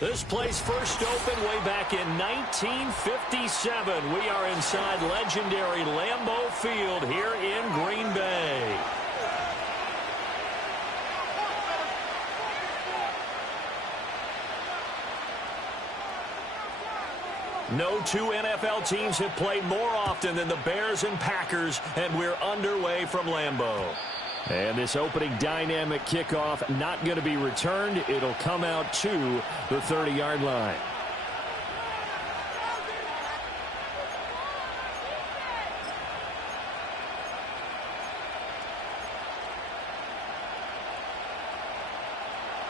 This place first opened way back in 1957. We are inside legendary Lambeau Field here in Green Bay. No two NFL teams have played more often than the Bears and Packers, and we're underway from Lambeau. And this opening dynamic kickoff not going to be returned. It'll come out to the 30-yard line.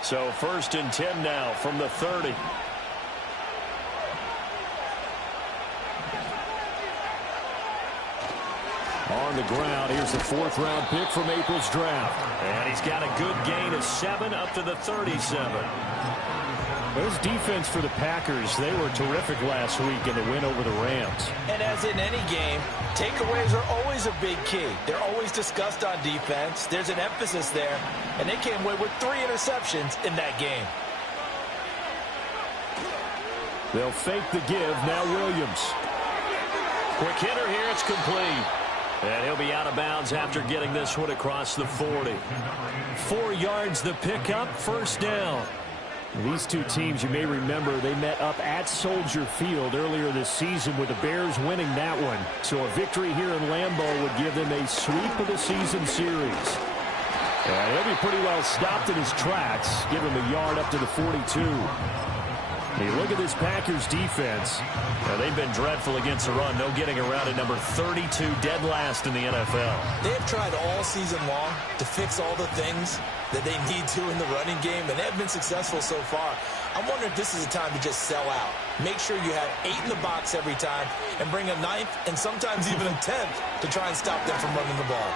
So 1st and 10 now from the 30. On the ground, here's the 4th-round pick from April's draft. And he's got a good gain of 7 up to the 37. This defense for the Packers, they were terrific last week in the win over the Rams. And as in any game, takeaways are always a big key. They're always discussed on defense. There's an emphasis there. And they came away with 3 interceptions in that game. They'll fake the give. Now Williams. Quick hitter here. It's complete. And he'll be out of bounds after getting this one across the 40. 4 yards the pickup, 1st down. These two teams, you may remember, they met up at Soldier Field earlier this season with the Bears winning that one. So a victory here in Lambeau would give them a sweep of the season series. And he'll be pretty well stopped in his tracks. Give him a yard up to the 42. You look at this Packers defense. They've been dreadful against the run. No getting around at number 32, dead last in the NFL. They have tried all season long to fix all the things that they need to in the running game, and they have been successful so far. I'm wondering if this is a time to just sell out. Make sure you have 8 in the box every time and bring a 9th and sometimes even a 10th to try and stop them from running the ball.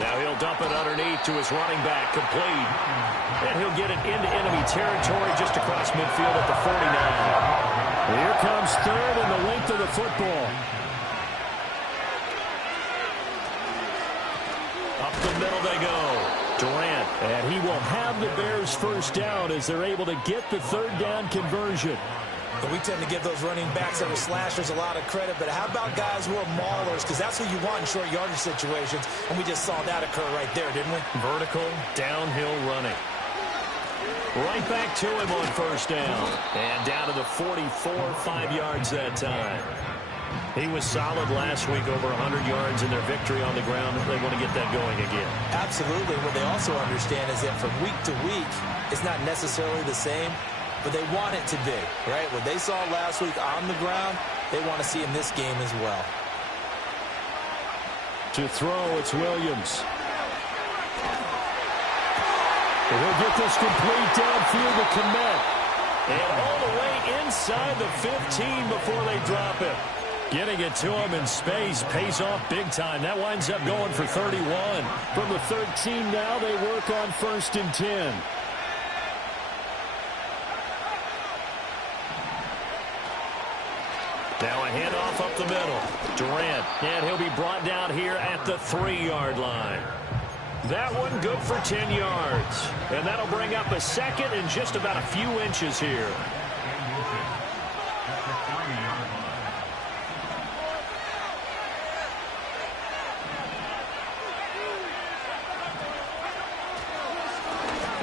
Now he'll dump it underneath to his running back, complete. And he'll get it into enemy territory just across midfield at the 49. Here comes 3rd and the length of the football. Up the middle they go. Durant, and he will have the Bears 1st down as they're able to get the 3rd down conversion. But we tend to give those running backs that are slashers a lot of credit, but how about guys who are maulers? Because that's who you want in short yardage situations, and we just saw that occur right there, didn't we? Vertical, downhill running. Right back to him on 1st down. And down to the 44, 5 yards that time. He was solid last week, over 100 yards in their victory on the ground. They want to get that going again. Absolutely. What they also understand is that from week to week, it's not necessarily the same, but they want it to be, right? What they saw last week on the ground, they want to see in this game as well. To throw, it's Williams. And he'll get this complete downfield to Kmet. And all the way inside the 15 before they drop it. Getting it to him in space pays off big time. That winds up going for 31. From the 13 now, they work on 1st and 10. Now a handoff up the middle. Durant, and he'll be brought down here at the 3-yard line. That one good for 10 yards. And that'll bring up a 2nd and just about a few inches here.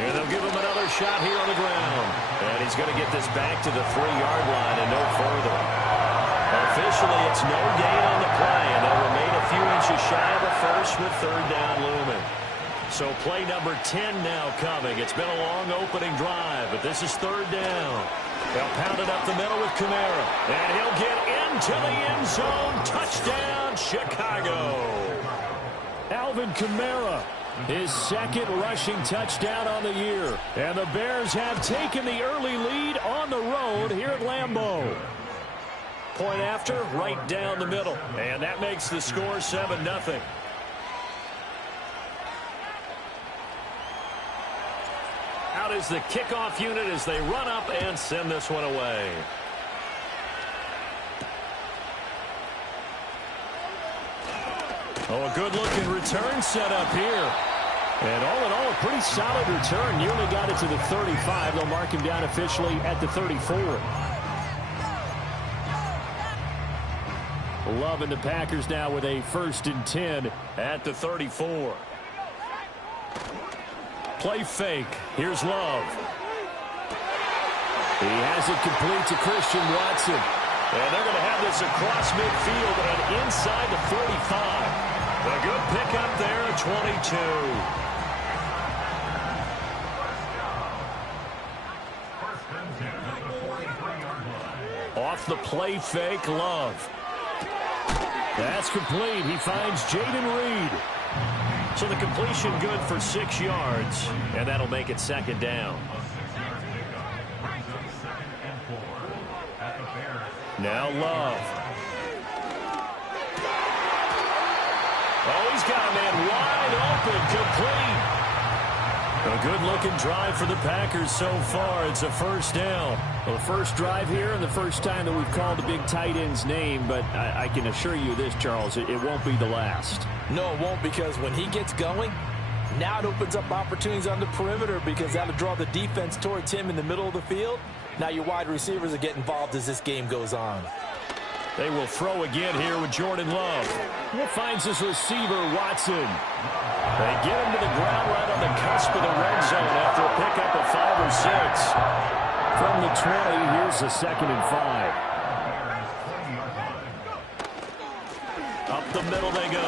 And they'll give him another shot here on the ground. And he's going to get this back to the 3-yard line and no further. Officially, it's no gain on the play, and they'll remain a few inches shy of the 1st with 3rd down looming. So play number 10 now coming. It's been a long opening drive, but this is 3rd down. They'll pound it up the middle with Kamara. And he'll get into the end zone. Touchdown, Chicago. Alvin Kamara, his 2nd rushing touchdown on the year. And the Bears have taken the early lead on the road here at Lambeau. Point after, right down the middle. And that makes the score 7-0. Out is the kickoff unit as they run up and send this one away. Oh, a good-looking return set up here. And all in all, a pretty solid return. Nearly got it to the 35. They'll mark him down officially at the 34. Love and the Packers now with a 1st and 10 at the 34. Play fake. Here's Love. He has it complete to Christian Watson. And they're going to have this across midfield and inside the 45. A good pickup there at 22. Off the play fake, Love. That's complete. He finds Jaden Reed. So the completion good for 6 yards, and that'll make it 2nd down. Now Love. Oh, he's got a man wide open, complete. A good-looking drive for the Packers so far. It's a 1st down. Well, the first drive here and the first time that we've called the big tight end's name, but I can assure you this, Charles, it won't be the last. No, it won't, because when he gets going, now it opens up opportunities on the perimeter because that'll draw the defense towards him in the middle of the field. Now your wide receivers are getting involved as this game goes on. They will throw again here with Jordan Love. He finds his receiver, Watson. They get him to the ground right on the cusp of the red zone after a pickup of 5 or 6. From the 20, here's a 2nd and 5. Up the middle they go.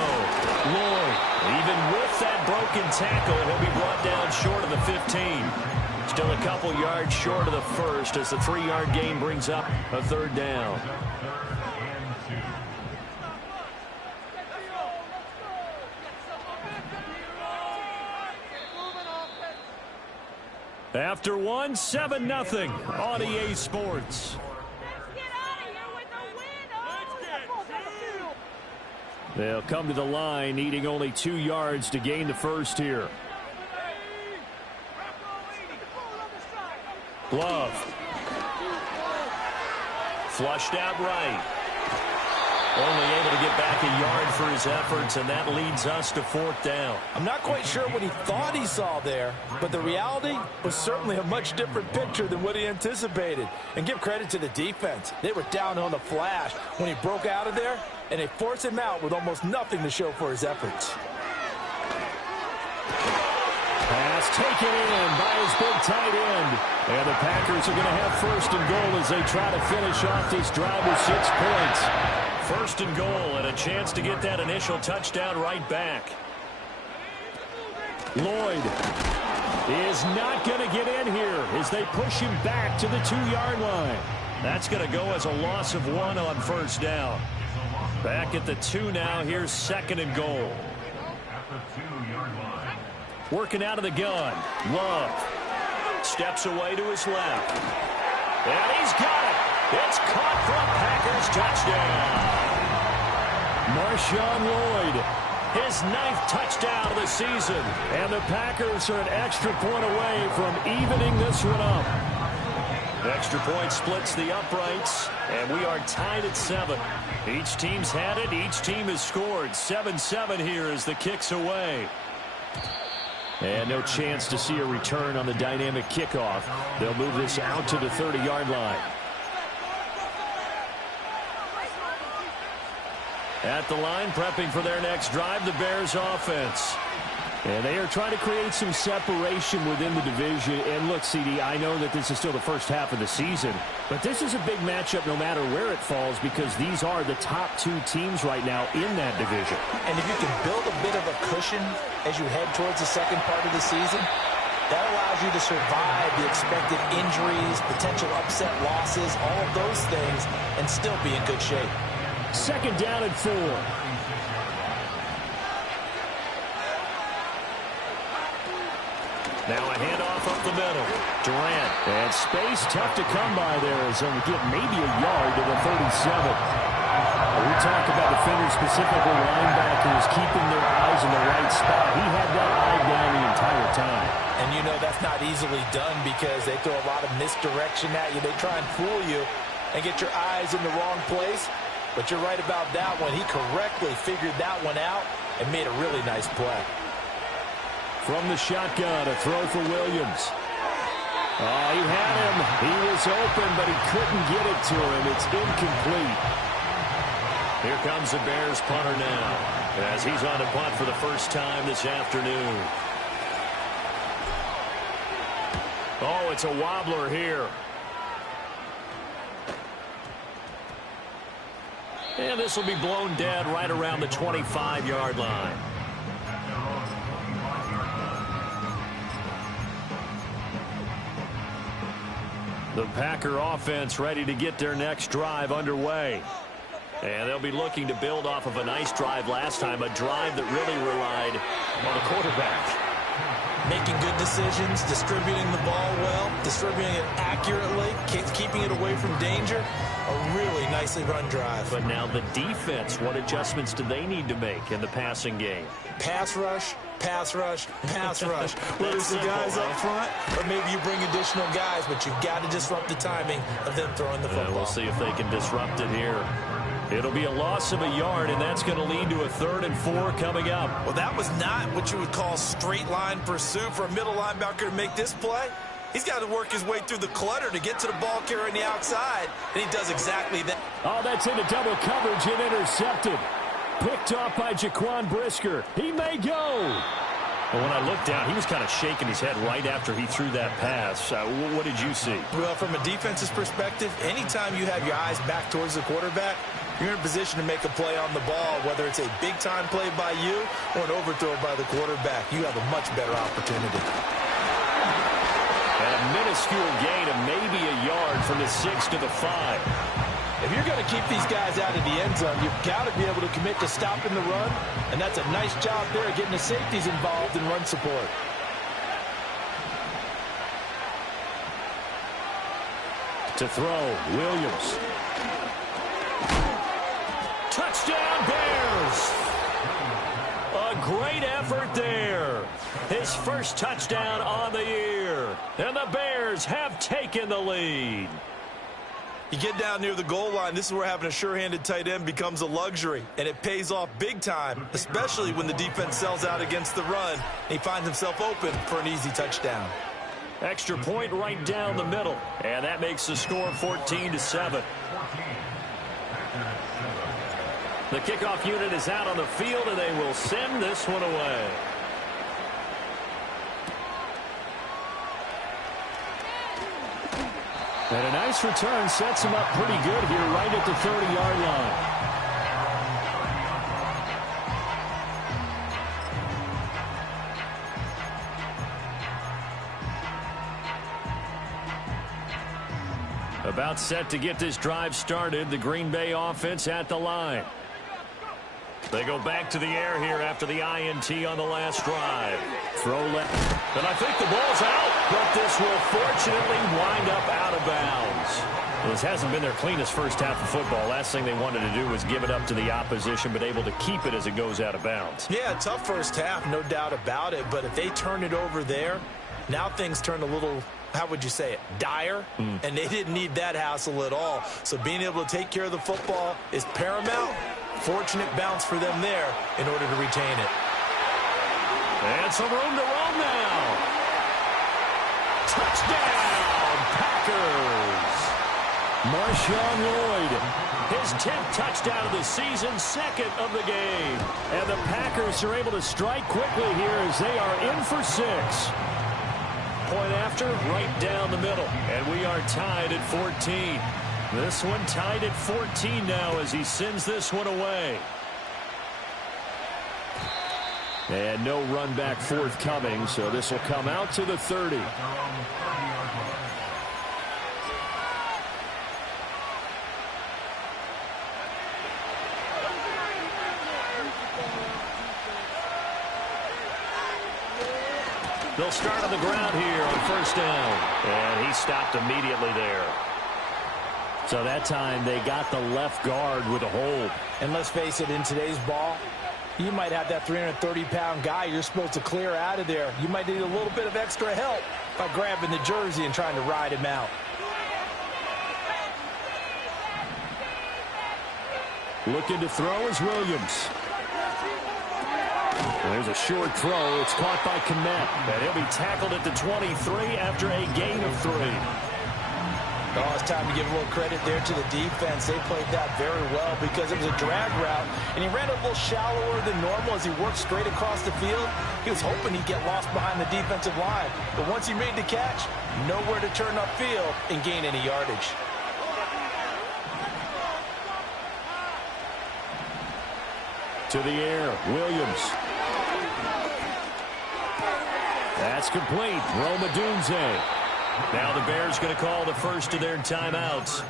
Lloyd, even with that broken tackle, he'll be brought down short of the 15. Still a couple yards short of the first as the 3-yard gain brings up a 3rd down. After 1, 7-0 on EA Sports. They'll come to the line, needing only 2 yards to gain the first here. Love. Flushed out right. Only able to get back a yard for his efforts, and that leads us to 4th down. I'm not quite sure what he thought he saw there, but the reality was certainly a much different picture than what he anticipated. And give credit to the defense. They were down on the flash when he broke out of there, and they forced him out with almost nothing to show for his efforts. Pass taken in by his big tight end. And the Packers are going to have 1st and goal as they try to finish off this drive with 6 points. 1st and goal and a chance to get that initial touchdown right back. Lloyd is not going to get in here as they push him back to the 2-yard line. That's going to go as a loss of 1 on 1st down. Back at the 2 now. Here's 2nd and goal. Working out of the gun. Love steps away to his left. And he's got it. It's caught for a Packers touchdown. Marshawn Lloyd, his 9th touchdown of the season. And the Packers are an extra point away from evening this one up. Extra point splits the uprights, and we are tied at 7. Each team's had it. Each team has scored. 7-7 here as the kick's away. And no chance to see a return on the dynamic kickoff. They'll move this out to the 30-yard line. At the line, prepping for their next drive, the Bears offense. And they are trying to create some separation within the division. And look, CD, I know that this is still the first half of the season, but this is a big matchup no matter where it falls because these are the top 2 teams right now in that division. And if you can build a bit of a cushion as you head towards the second part of the season, that allows you to survive the expected injuries, potential upset losses, all of those things, and still be in good shape. 2nd down and 4. Now a handoff up the middle. Durant. And space tough to come by there as he'll get maybe a yard to the 37. We talk about defenders, specifically linebackers, keeping their eyes in the right spot. He had that eye down the entire time. And you know that's not easily done because they throw a lot of misdirection at you. They try and fool you and get your eyes in the wrong place. But you're right about that one. He correctly figured that one out and made a really nice play. From the shotgun, a throw for Williams. Oh, he had him. He was open, but he couldn't get it to him. It's incomplete. Here comes the Bears punter now, as he's on to punt for the first time this afternoon. Oh, it's a wobbler here. And this will be blown dead right around the 25-yard line. The Packer offense ready to get their next drive underway. And they'll be looking to build off of a nice drive last time, a drive that really relied on the quarterback. Making good decisions, distributing the ball well, distributing it accurately, keeping it away from danger. A really nicely run drive. But now the defense, what adjustments do they need to make in the passing game? Pass rush, pass rush, pass rush. Whether it's the guys up front or maybe you bring additional guys, but you've got to disrupt the timing of them throwing the football. We'll see if they can disrupt it here. It'll be a loss of a yard, and that's going to lead to a 3rd and 4 coming up. Well, that was not what you would call straight line pursuit for a middle linebacker to make this play. He's got to work his way through the clutter to get to the ball carrier on the outside, and he does exactly that. Oh, that's into double coverage and intercepted. Picked off by Jaquan Brisker. He may go. Well, when I looked down, he was kind of shaking his head right after he threw that pass. What did you see? Well, from a defense's perspective, anytime you have your eyes back towards the quarterback, you're in a position to make a play on the ball, whether it's a big-time play by you or an overthrow by the quarterback. You have a much better opportunity. And a minuscule gain of maybe a yard from the 6 to the 5. If you're going to keep these guys out of the end zone, you've got to be able to commit to stopping the run, and that's a nice job there getting the safeties involved in run support. To throw, Williams. Touchdown, Bears! A great effort there. His first touchdown on the year. And the Bears have taken the lead. You get down near the goal line, this is where having a sure-handed tight end becomes a luxury, and it pays off big time, especially when the defense sells out against the run, and he finds himself open for an easy touchdown. Extra point right down the middle, and that makes the score 14-7. The kickoff unit is out on the field, and they will send this one away. And a nice return sets him up pretty good here right at the 30-yard line. About set to get this drive started. The Green Bay offense at the line. They go back to the air here after the INT on the last drive. Throw left. And I think the ball's out, but this will fortunately wind up out of bounds. This hasn't been their cleanest first half of football. Last thing they wanted to do was give it up to the opposition, but able to keep it as it goes out of bounds. Yeah, tough first half, no doubt about it. But if they turn it over there, now things turn a little, how would you say it, dire? And they didn't need that hassle at all. So being able to take care of the football is paramount. Fortunate bounce for them there in order to retain it. And some room to run now. Touchdown, Packers. Marshawn Lloyd, his 10th touchdown of the season, second of the game. And the Packers are able to strike quickly here as they are in for 6. Point after, right down the middle. And we are tied at 14. This one tied at 14 now as he sends this one away. And no run back forthcoming, so this will come out to the 30. They'll start on the ground here on first down. And he stopped immediately there. So that time they got the left guard with a hold. And let's face it, in today's ball, you might have that 330-pound guy you're supposed to clear out of there. You might need a little bit of extra help by grabbing the jersey and trying to ride him out. Looking to throw is Williams. There's a short throw. It's caught by Kmet. And he'll be tackled at the 23 after a gain of 3. Oh, it's time to give a little credit there to the defense. They played that very well because it was a drag route, and he ran a little shallower than normal as he worked straight across the field. He was hoping he'd get lost behind the defensive line, but once he made the catch, nowhere to turn upfield and gain any yardage. To the air, Williams. That's complete. Rome Odunze. Now the Bears going to call the first of their timeouts,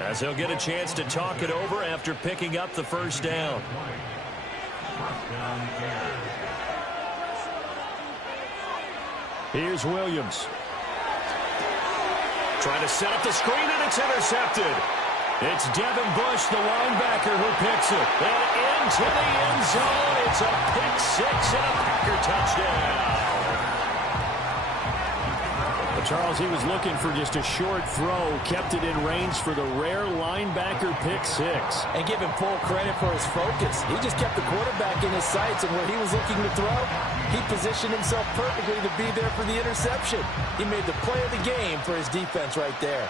as he'll get a chance to talk it over after picking up the first down. Here's Williams. Trying to set up the screen, and it's intercepted. It's Devin Bush, the linebacker, who picks it. And into the end zone. It's a pick 6 and a Packer touchdown. Charles, he was looking for just a short throw, kept it in range for the rare linebacker pick 6. And give him full credit for his focus. He just kept the quarterback in his sights, and where he was looking to throw, he positioned himself perfectly to be there for the interception. He made the play of the game for his defense right there.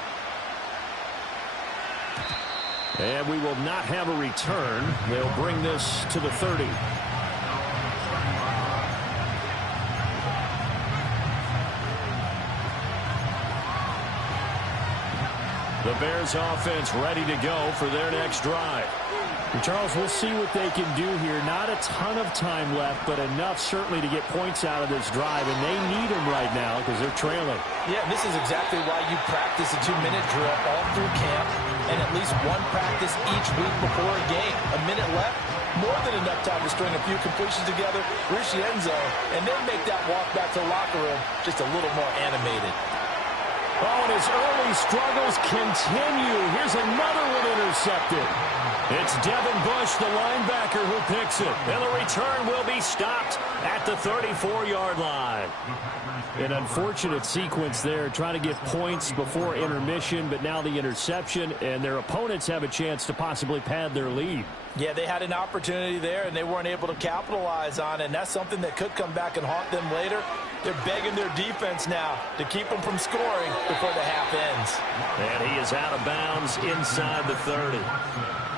And we will not have a return. They'll bring this to the 30. The Bears offense ready to go for their next drive. And Charles, we'll see what they can do here. Not a ton of time left, but enough certainly to get points out of this drive, and they need them right now because they're trailing. Yeah, this is exactly why you practice a 2-minute drill all through camp and at least one practice each week before a game. A minute left, more than enough time to string a few completions together, reach the end zone, and then make that walk back to the locker room just a little more animated. Oh, and his early struggles continue. Here's another one intercepted. It's Devin Bush, the linebacker, who picks it. And the return will be stopped at the 34-yard line. An unfortunate sequence there, trying to get points before intermission, but now the interception, and their opponents have a chance to possibly pad their lead. Yeah, they had an opportunity there, and they weren't able to capitalize on it, and that's something that could come back and haunt them later. They're begging their defense now to keep them from scoring before the half ends. And he is out of bounds inside the 30.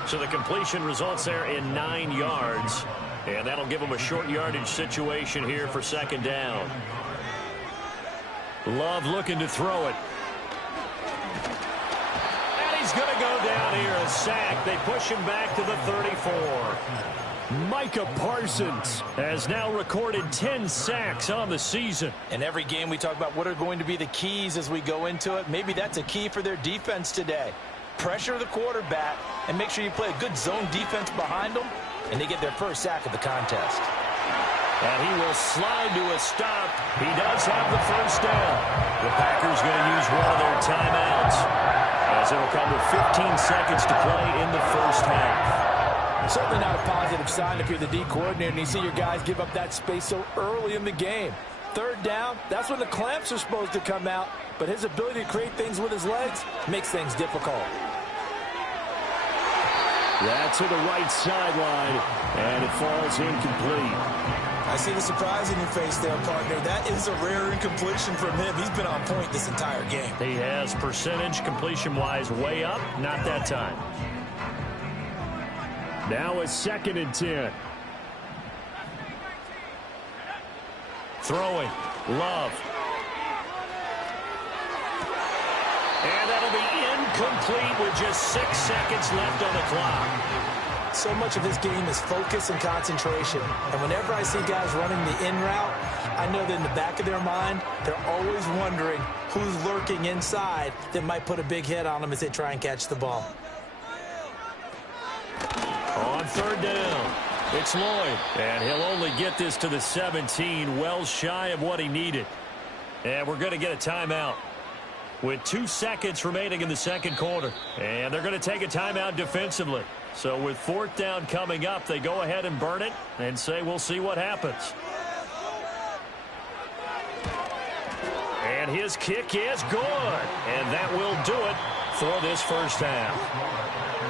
So the completion results there in 9 yards, and that'll give them a short yardage situation here for second down. Love looking to throw it. And he's going to go down here, a sack. They push him back to the 34. Micah Parsons has now recorded 10 sacks on the season. In every game we talk about what are going to be the keys as we go into it. Maybe that's a key for their defense today. Pressure the quarterback and make sure you play a good zone defense behind them, and they get their first sack of the contest. And he will slide to a stop. He does have the first down. The Packers going to use one of their timeouts, as it will come with 15 seconds to play in the first half. Certainly not a positive sign if you're the D coordinator and you see your guys give up that space so early in the game. Third down, that's when the clamps are supposed to come out, but his ability to create things with his legs makes things difficult. That's to the right sideline, and it falls incomplete. I see the surprise in your face there, partner. That is a rare incompletion from him. He's been on point this entire game. He has percentage completion-wise way up, not that time. Now a 2nd and 10. Throwing, Love. And that'll be incomplete with just 6 seconds left on the clock. So much of this game is focus and concentration. And whenever I see guys running the in route, I know that in the back of their mind, they're always wondering who's lurking inside that might put a big hit on them as they try and catch the ball. On 3rd down, it's Lloyd. And he'll only get this to the 17, well shy of what he needed. And we're going to get a timeout with 2 seconds remaining in the second quarter. And they're going to take a timeout defensively. So with 4th down coming up, they go ahead and burn it and say we'll see what happens. And his kick is good. And that will do it for this first half.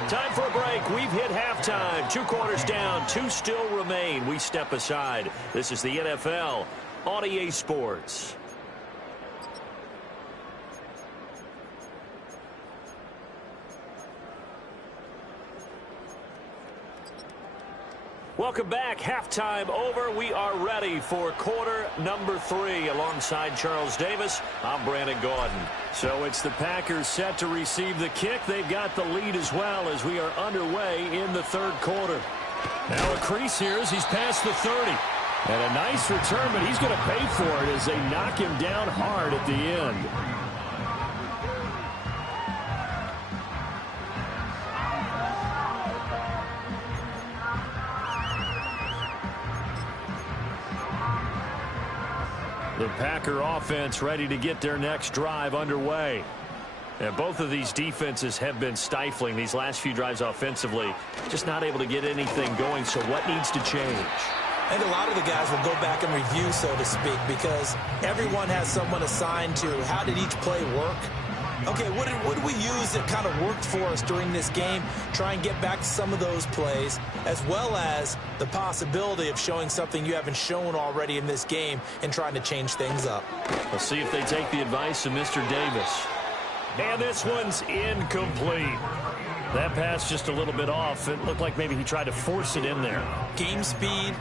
Time for a break. We've hit halftime. 2 quarters down. 2 still remain. We step aside. This is the NFL on EA Sports. Welcome back. Halftime over. We are ready for quarter number 3. Alongside Charles Davis, I'm Brandon Gaudin. So it's the Packers set to receive the kick. They've got the lead as well as we are underway in the 3rd quarter. Now a crease here as he's past the 30. And a nice return, but he's going to pay for it as they knock him down hard at the end. The Packer offense ready to get their next drive underway. And both of these defenses have been stifling these last few drives offensively. Just not able to get anything going, so what needs to change? I think a lot of the guys will go back and review, so to speak, because everyone has someone assigned to how did each play work. Okay, what did we use that kind of worked for us during this game? Try and get back to some of those plays, as well as the possibility of showing something you haven't shown already in this game and trying to change things up. We'll see if they take the advice of Mr. Davis. And this one's incomplete. That pass just a little bit off. It looked like maybe he tried to force it in there. Game speed,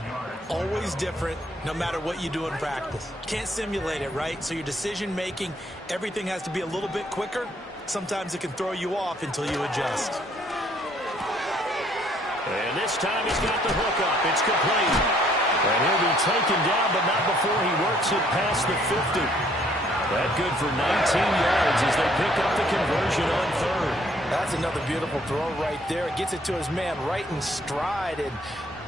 always different, no matter what you do in practice. Can't simulate it, right? So your decision-making, everything has to be a little bit quicker. Sometimes it can throw you off until you adjust. And this time he's got the hook up. It's complete. And he'll be taken down, but not before he works it past the 50. That good for 19 yards as they pick up the conversion on 3rd. That's another beautiful throw right there. It gets it to his man right in stride, and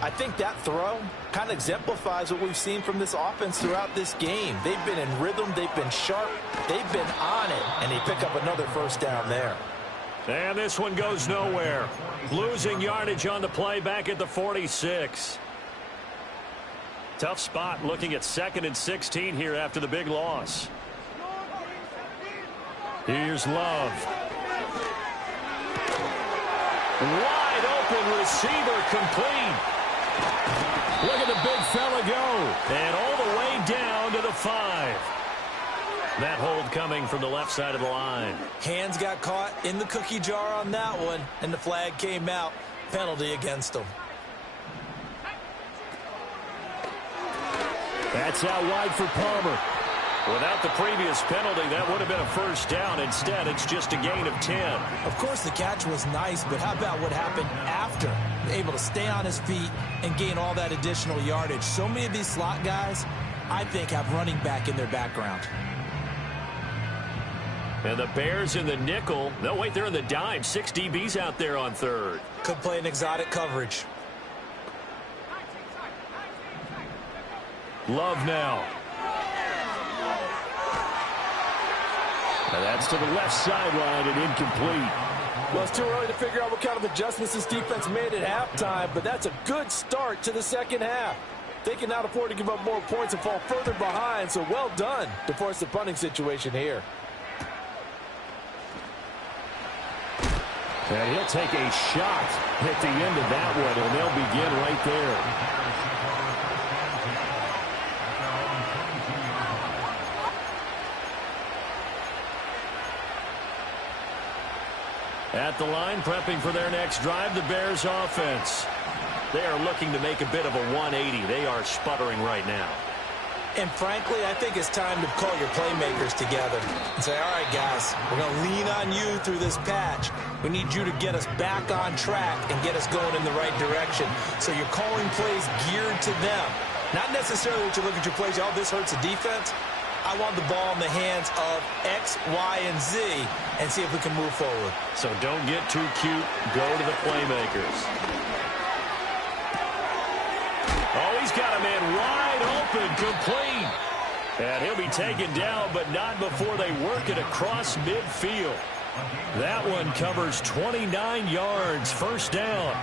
I think that throw kind of exemplifies what we've seen from this offense throughout this game. They've been in rhythm, they've been sharp, they've been on it, and they pick up another first down there. And this one goes nowhere. Losing yardage on the play back at the 46. Tough spot looking at 2nd and 16 here after the big loss. Here's Love. Wide open receiver complete. Look at the big fella go. And all the way down to the 5. That hold coming from the left side of the line. Hands got caught in the cookie jar on that one, and the flag came out. Penalty against them. That's out wide for Palmer. Without the previous penalty, that would have been a first down. Instead, it's just a gain of 10. Of course, the catch was nice, but how about what happened after? Able to stay on his feet and gain all that additional yardage. So many of these slot guys, I think, have running back in their background. And the Bears in the nickel. No, wait, they're in the dime. 6 DBs out there on 3rd. Could play an exotic coverage. Love now. And that's to the left sideline and incomplete. Well, it's too early to figure out what kind of adjustments this defense made at halftime, but that's a good start to the second half. They cannot afford to give up more points and fall further behind, so well done to force the punting situation here. And he'll take a shot at the end of that one, and they'll begin right there. At the line, prepping for their next drive, the Bears offense. They are looking to make a bit of a 180. They are sputtering right now. And frankly, I think it's time to call your playmakers together and say, all right, guys, we're going to lean on you through this patch. We need you to get us back on track and get us going in the right direction. So you're calling plays geared to them. Not necessarily that you look at your plays, oh, this hurts the defense. I want the ball in the hands of X, Y, and Z and see if we can move forward. So don't get too cute. Go to the playmakers. Oh, he's got a man wide open, complete. And he'll be taken down, but not before they work it across midfield. That one covers 29 yards, first down.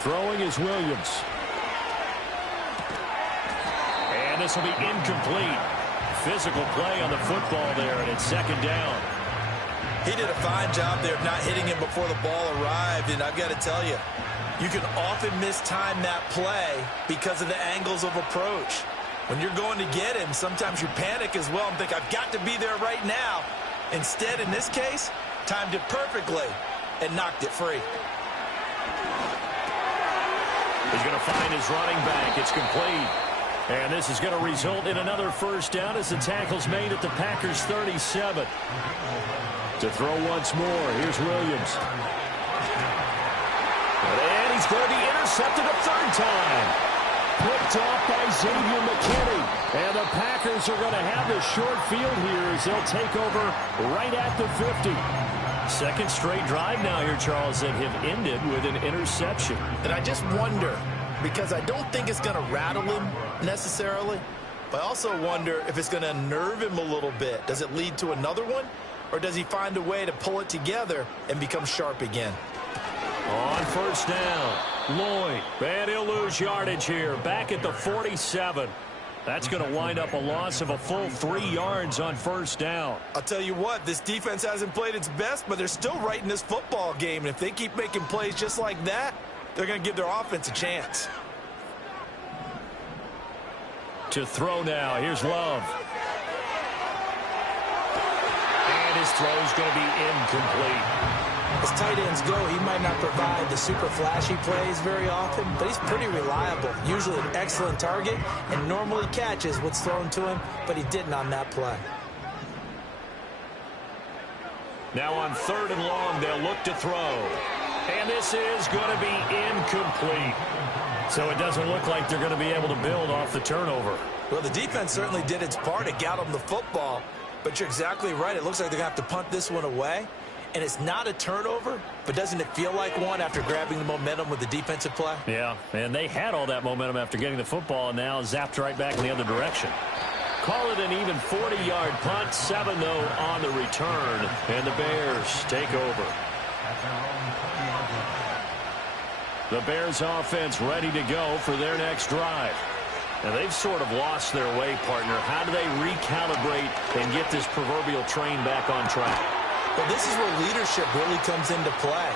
Throwing is Williams. And this will be incomplete. physical play on the football there, and it's second down. He did a fine job there of not hitting him before the ball arrived, and I've got to tell you, you can often mistime that play because of the angles of approach. When you're going to get him, sometimes you panic as well and think, I've got to be there right now. Instead, in this case, timed it perfectly and knocked it free. He's going to find his running back. It's complete. And this is going to result in another first down as the tackle's made at the Packers' 37. To throw once more, here's Williams. And he's going to be intercepted a third time. Picked off by Xavier McKinney. And the Packers are going to have the short field here as they'll take over right at the 50. Second straight drive now here, Charles, that have ended with an interception. And I just wonder, because I don't think it's going to rattle him necessarily, but I also wonder if it's going to unnerve him a little bit. Does it lead to another one? Or does he find a way to pull it together and become sharp again? On first down, Lloyd. And he'll lose yardage here. Back at the 47. That's going to wind up a loss of a full 3 yards on first down. I'll tell you what, this defense hasn't played its best, but they're still right in this football game. And if they keep making plays just like that, they're going to give their offense a chance. To throw now, here's Love. And his throw's going to be incomplete. As tight ends go, he might not provide the super flashy plays very often, but he's pretty reliable. Usually an excellent target and normally catches what's thrown to him, but he didn't on that play. Now on third and long, they'll look to throw. And this is going to be incomplete. So it doesn't look like they're going to be able to build off the turnover. Well, the defense certainly did its part to get them the football, but you're exactly right. It looks like they're going to have to punt this one away. And it's not a turnover, but doesn't it feel like one after grabbing the momentum with the defensive play? Yeah, and they had all that momentum after getting the football, and now zapped right back in the other direction. Call it an even 40-yard punt, 7 though on the return, and the Bears take over. The Bears offense ready to go for their next drive. And they've sort of lost their way, partner. How do they recalibrate and get this proverbial train back on track? Well, this is where leadership really comes into play.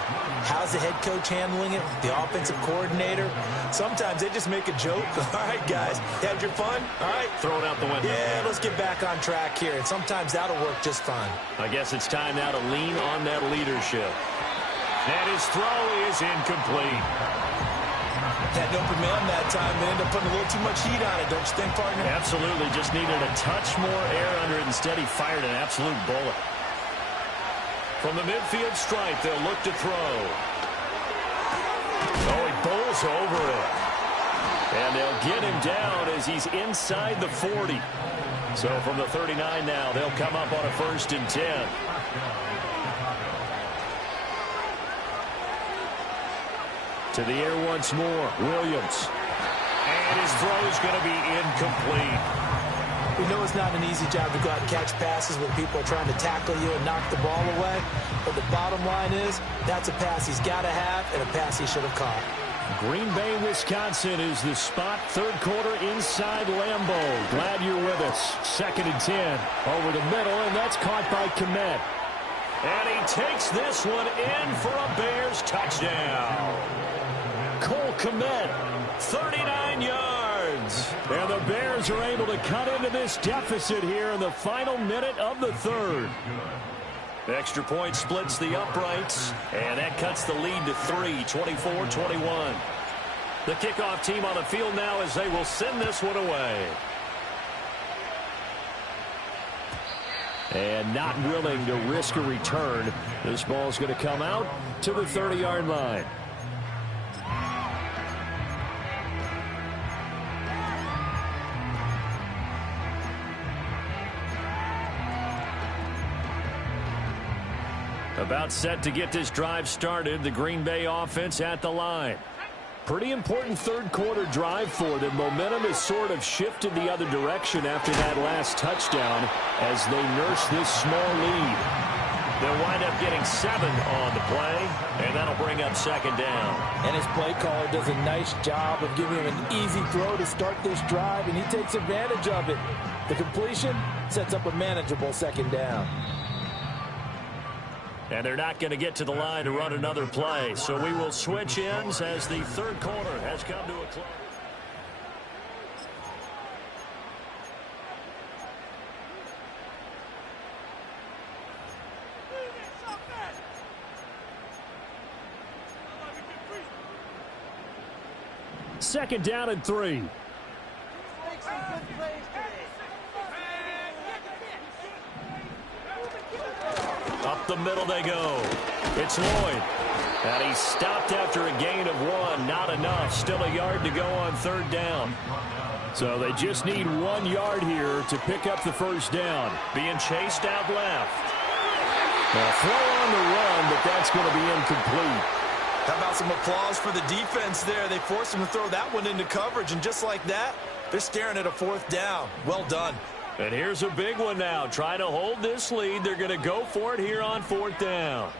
How's the head coach handling it? The offensive coordinator? Sometimes they just make a joke. All right, guys, you had your fun? All right. Throw it out the window. Yeah, let's get back on track here. And sometimes that'll work just fine. I guess it's time now to lean on that leadership. And his throw is incomplete. Had an open man that time. They ended up putting a little too much heat on it, don't you think, partner? Absolutely. Just needed a touch more air under it. Instead, he fired an absolute bullet. From the midfield stripe, they'll look to throw. Oh, he bowls over it. And they'll get him down as he's inside the 40. So from the 39 now, they'll come up on a 1st and 10. To the air once more, Williams. And his throw is going to be incomplete. We know it's not an easy job to go out and catch passes when people are trying to tackle you and knock the ball away. But the bottom line is, that's a pass he's got to have and a pass he should have caught. Green Bay, Wisconsin is the spot. Third quarter inside Lambeau. Glad you're with us. 2nd and 10. Over the middle, and that's caught by Kmet. And he takes this one in for a Bears touchdown. Cole Kmet, 39 yards. And the Bears are able to cut into this deficit here in the final minute of the third. Extra point splits the uprights, and that cuts the lead to 3, 24-21. The kickoff team on the field now as they will send this one away. And not willing to risk a return. This ball's going to come out to the 30-yard line. About set to get this drive started. The Green Bay offense at the line. Pretty important third quarter drive for them. Momentum has sort of shifted the other direction after that last touchdown as they nurse this small lead. They'll wind up getting 7 on the play, and that'll bring up second down. And his play caller does a nice job of giving him an easy throw to start this drive, and he takes advantage of it. The completion sets up a manageable second down. And they're not going to get to the line to run another play, so we will switch ends as the third quarter has come to a close. Second down and 3. Up the middle they go. It's Lloyd. And he's stopped after a gain of 1. Not enough. Still a yard to go on third down. So they just need 1 yard here to pick up the first down. Being chased out left. Now throw on the run, but that's going to be incomplete. How about some applause for the defense there? They forced him to throw that one into coverage, and just like that, they're staring at a fourth down. Well done. And here's a big one now. Trying to hold this lead. They're going to go for it here on fourth down.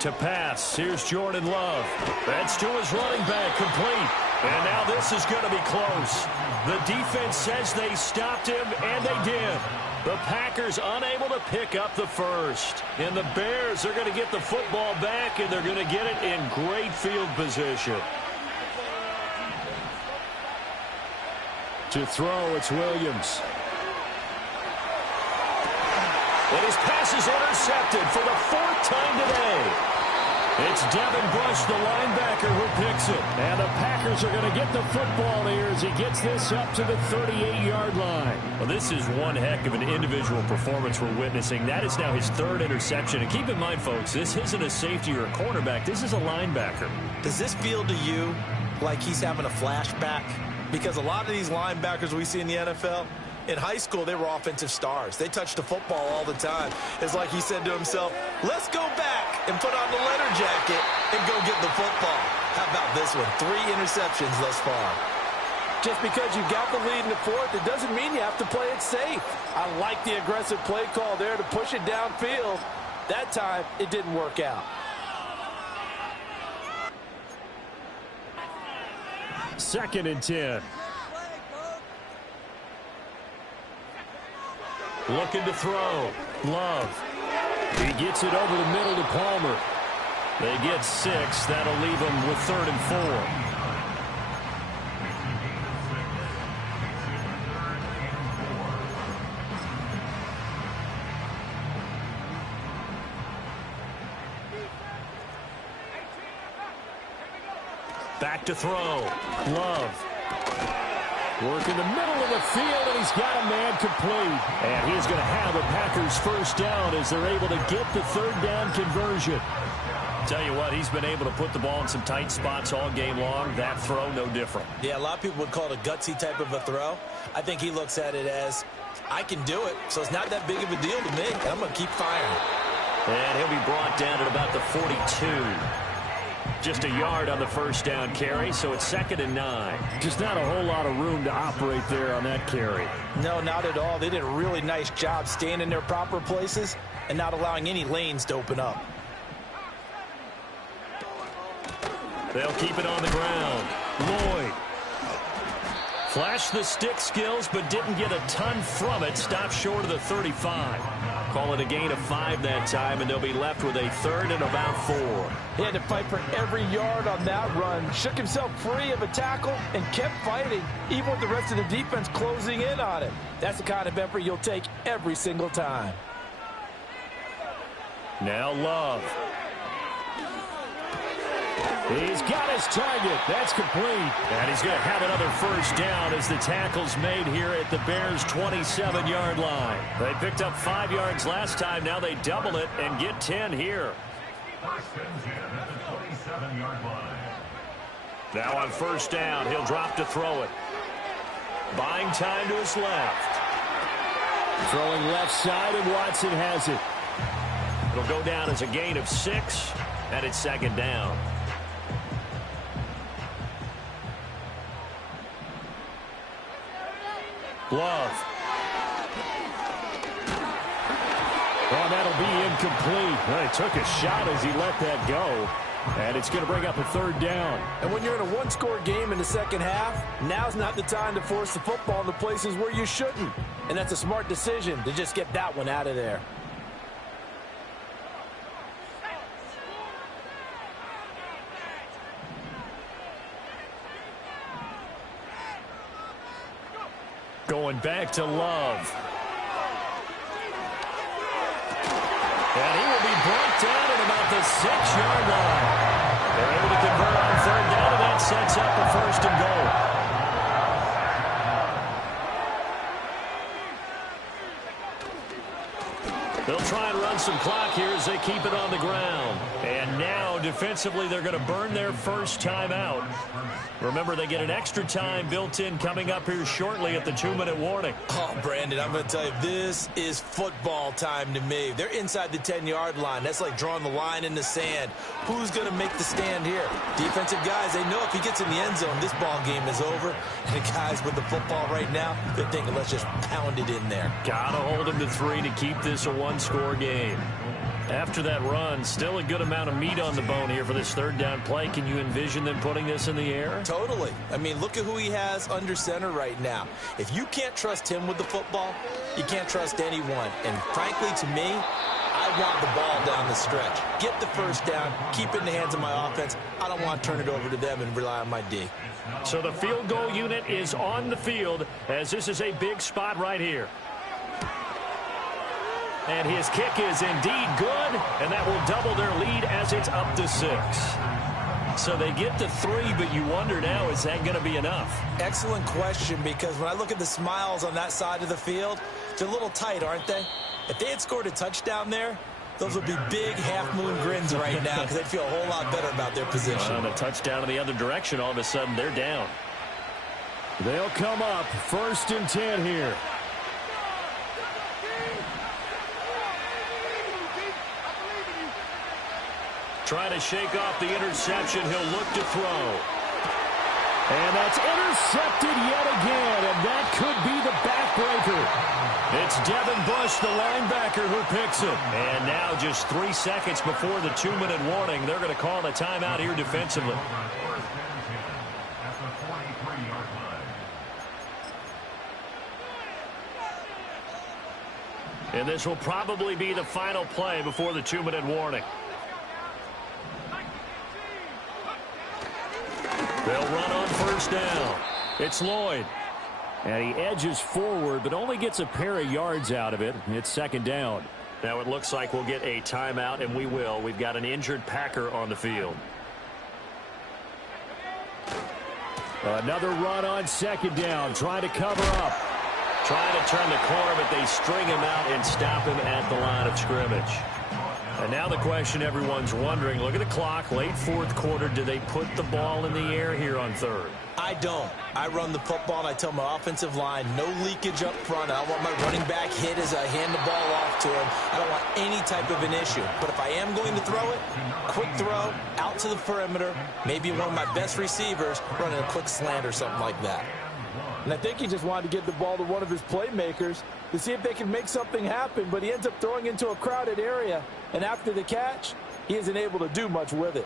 To pass. Here's Jordan Love. That's to his running back. Complete. And now this is going to be close. The defense says they stopped him, and they did. The Packers unable to pick up the first. And the Bears are going to get the football back, and they're going to get it in great field position. To throw, it's Williams. And his pass is intercepted for the 4th time today. It's Devin Bush, the linebacker, who picks it. And the Packers are going to get the football here as he gets this up to the 38-yard line. Well, this is one heck of an individual performance we're witnessing. That is now his 3rd interception. And keep in mind, folks, this isn't a safety or a cornerback. This is a linebacker. Does this feel to you like he's having a flashback? Because a lot of these linebackers we see in the NFL, in high school, they were offensive stars. They touched the football all the time. It's like he said to himself, let's go back and put on the letter jacket and go get the football. How about this one? 3 interceptions thus far. Just because you got the lead in the 4th, it doesn't mean you have to play it safe. I like the aggressive play call there to push it downfield. That time, it didn't work out. Second and 10. Looking to throw. Love. He gets it over the middle to Palmer. They get 6. That'll leave them with 3rd and 4. Back to throw. Love. Work in the middle of the field, and he's got a man complete. And he's going to have a Packers first down as they're able to get the 3rd down conversion. Tell you what, he's been able to put the ball in some tight spots all game long. That throw, no different. Yeah, a lot of people would call it a gutsy type of a throw. I think he looks at it as, I can do it, so it's not that big of a deal to me, and I'm going to keep firing. And he'll be brought down at about the 42. Just a yard on the first down carry, so it's 2nd and 9. Just not a whole lot of room to operate there on that carry. No, not at all. They did a really nice job staying in their proper places and not allowing any lanes to open up. They'll keep it on the ground. Lloyd. Flashed the stick skills, but didn't get a ton from it. Stopped short of the 35. Call it a gain of 5 that time, and they'll be left with a 3rd and about 4. He had to fight for every yard on that run. Shook himself free of a tackle and kept fighting, even with the rest of the defense closing in on him. That's the kind of effort you'll take every single time. Now Love. He's got his target. That's complete. And he's going to have another first down as the tackle's made here at the Bears' 27-yard line. They picked up 5 yards last time. Now they double it and get 10 here. First and 10 at the 27-yard line. Now on first down, he'll drop to throw it. Buying time to his left. Throwing left side, and Watson has it. It'll go down as a gain of 6, and it's 2nd down. Love. Oh, that'll be incomplete. Well, he took a shot as he let that go. And it's going to bring up a third down. And when you're in a one-score game in the second half, now's not the time to force the football in the places where you shouldn't. And that's a smart decision to just get that one out of there. Going back to Love. And he will be brought down at about the 6-yard line. They're able to convert on third down, and that sets up a first and goal. They'll try and run some clock here as they keep it on the ground. And now, defensively, they're going to burn their first timeout. Remember, they get an extra time built in coming up here shortly at the 2-minute warning. Oh, Brandon, I'm going to tell you, this is football time to me. They're inside the 10-yard line. That's like drawing the line in the sand. Who's going to make the stand here? Defensive guys, they know if he gets in the end zone, this ball game is over. And the guys with the football right now, they're thinking, let's just pound it in there. Got to hold him to 3 to keep this a one-score game. After that run, still a good amount of meat on the bone here for this third down play. Can you envision them putting this in the air? Totally. I mean, look at who he has under center right now. If you can't trust him with the football, you can't trust anyone. And frankly, to me, I want the ball down the stretch. Get the first down, keep it in the hands of my offense. I don't want to turn it over to them and rely on my D. So the field goal unit is on the field as this is a big spot right here. And his kick is indeed good, and that will double their lead as it's up to 6. So they get to 3, but you wonder now, is that going to be enough? Excellent question, because when I look at the smiles on that side of the field, they're a little tight, aren't they? If they had scored a touchdown there, those would be big half-moon grins right now because they'd feel a whole lot better about their position. On a touchdown in the other direction, all of a sudden they're down. They'll come up 1st and 10 here. Trying to shake off the interception. He'll look to throw. And that's intercepted yet again, and that could be the backbreaker. It's Devin Bush, the linebacker, who picks it. And now just 3 seconds before the 2-minute warning, they're going to call a timeout here defensively. And this will probably be the final play before the 2-minute warning. They'll run on first down. It's Lloyd. And he edges forward, but only gets a pair of yards out of it. It's 2nd down. Now it looks like we'll get a timeout, and we will. We've got an injured Packer on the field. Another run on 2nd down, trying to cover up. Trying to turn the corner, but they string him out and stop him at the line of scrimmage. And now the question everyone's wondering, look at the clock, late 4th quarter, do they put the ball in the air here on 3rd? I don't. I run the football, and I tell my offensive line, no leakage up front. I don't want my running back hit as I hand the ball off to him. I don't want any type of an issue. But if I am going to throw it, quick throw, out to the perimeter, maybe one of my best receivers running a quick slant or something like that. And I think he just wanted to get the ball to one of his playmakers to see if they can make something happen, but he ends up throwing into a crowded area. And after the catch, he isn't able to do much with it.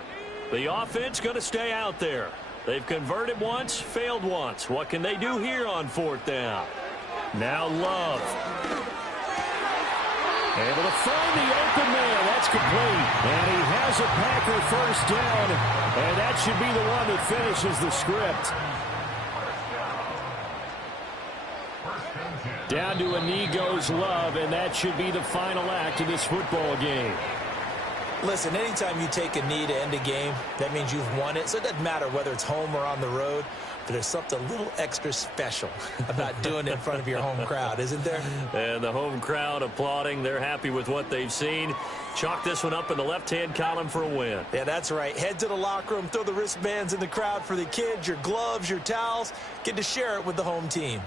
The offense going to stay out there. They've converted once, failed once. What can they do here on 4th down? Now Love. Able to find the open man. That's complete. And he has a Packer first down. And that should be the one that finishes the script. Down to a knee goes Love, and that should be the final act of this football game. Listen, anytime you take a knee to end a game, that means you've won it. So it doesn't matter whether it's home or on the road, but there's something a little extra special about doing it in front of your home crowd, isn't there? And the home crowd applauding. They're happy with what they've seen. Chalk this one up in the left-hand column for a win. Yeah, that's right. Head to the locker room, throw the wristbands in the crowd for the kids, your gloves, your towels. Get to share it with the home team.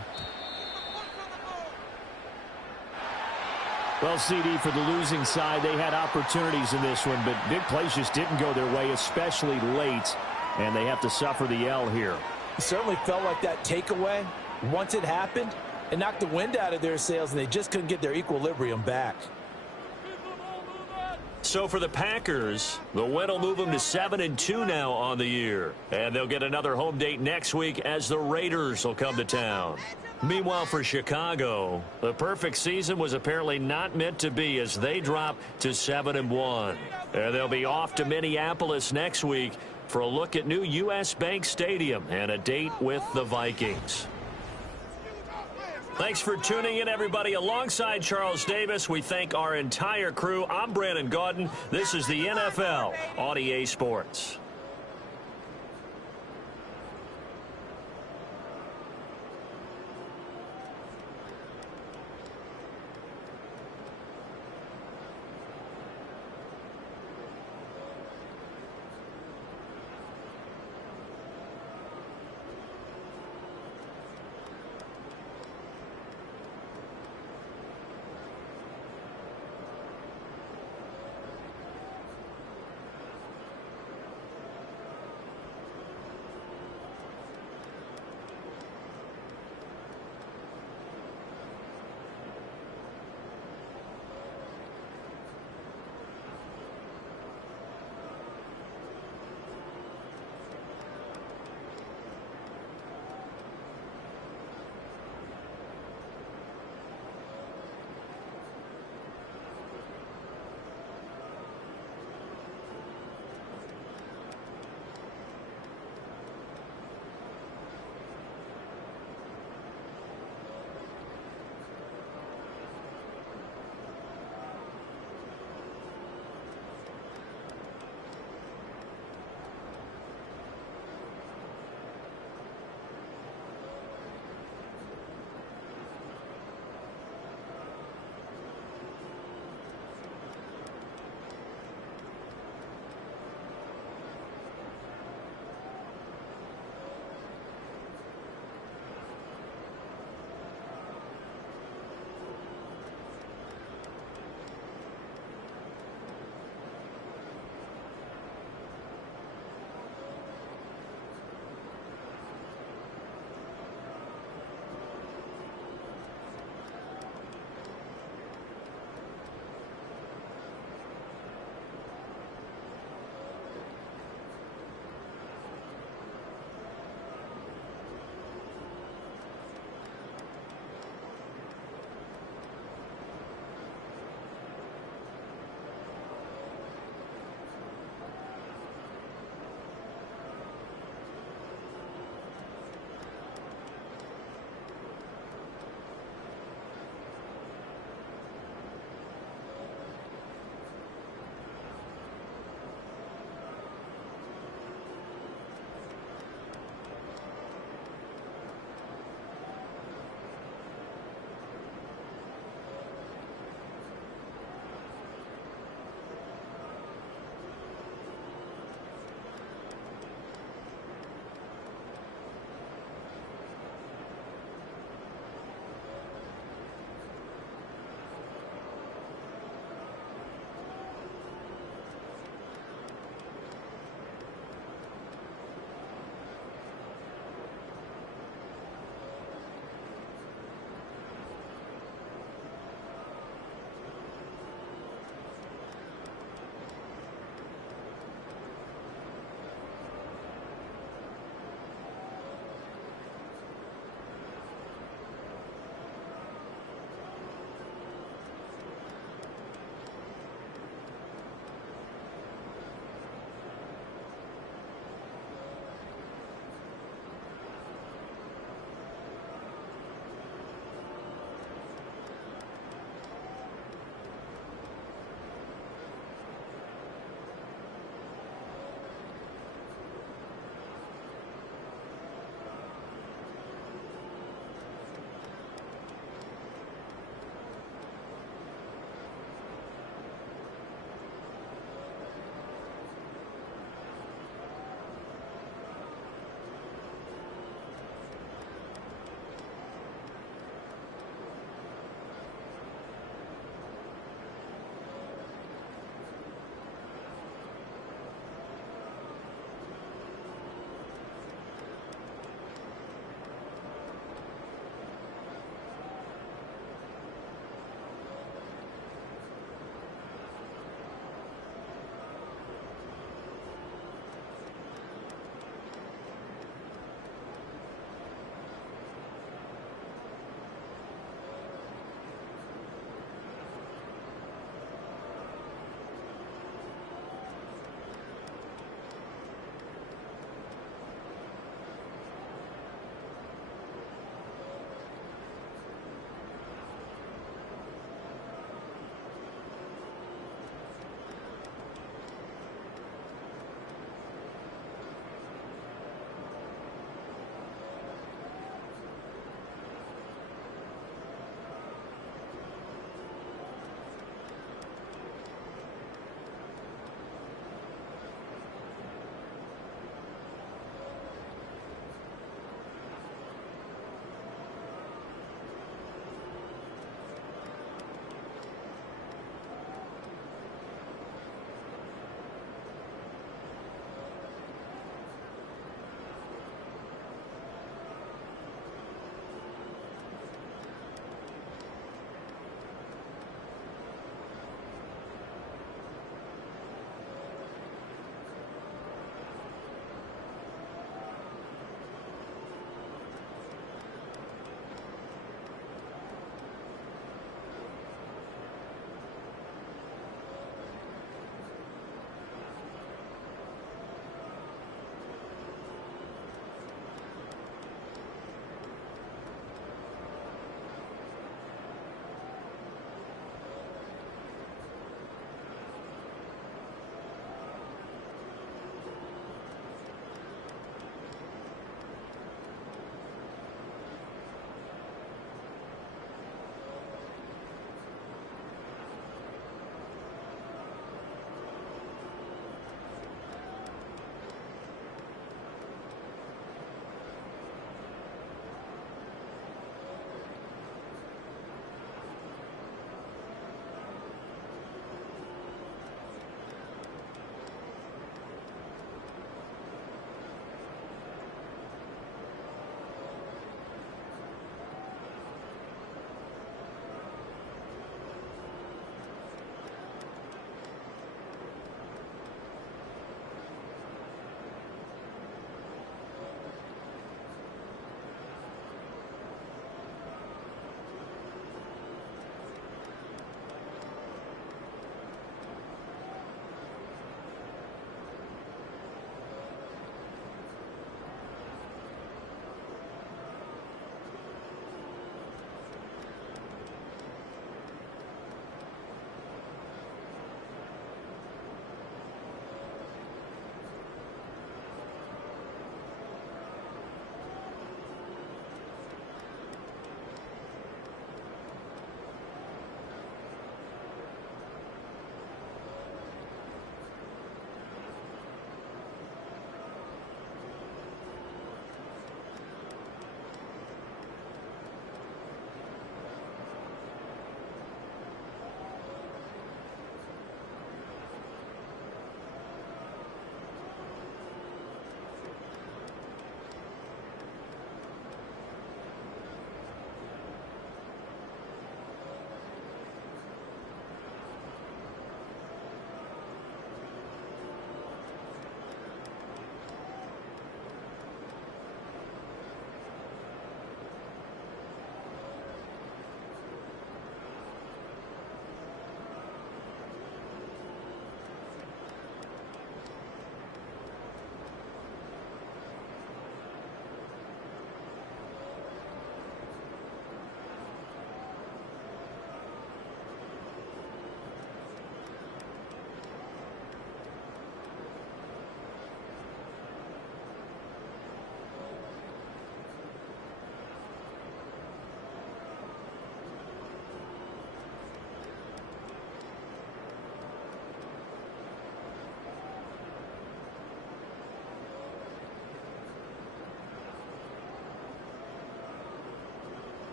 Well, CD, for the losing side, they had opportunities in this one, but big plays just didn't go their way, especially late, and they have to suffer the L here. It certainly felt like that takeaway, once it happened, It knocked the wind out of their sails, and they just couldn't get their equilibrium back. So for the Packers, the win will move them to 7-2 now on the year. And they'll get another home date next week as the Raiders will come to town. Meanwhile, for Chicago, the perfect season was apparently not meant to be as they drop to 7-1. And they'll be off to Minneapolis next week for a look at new U.S. Bank Stadium and a date with the Vikings. Thanks for tuning in, everybody. Alongside Charles Davis, we thank our entire crew. I'm Brandon Gaudin. This is the NFL on EA Sports.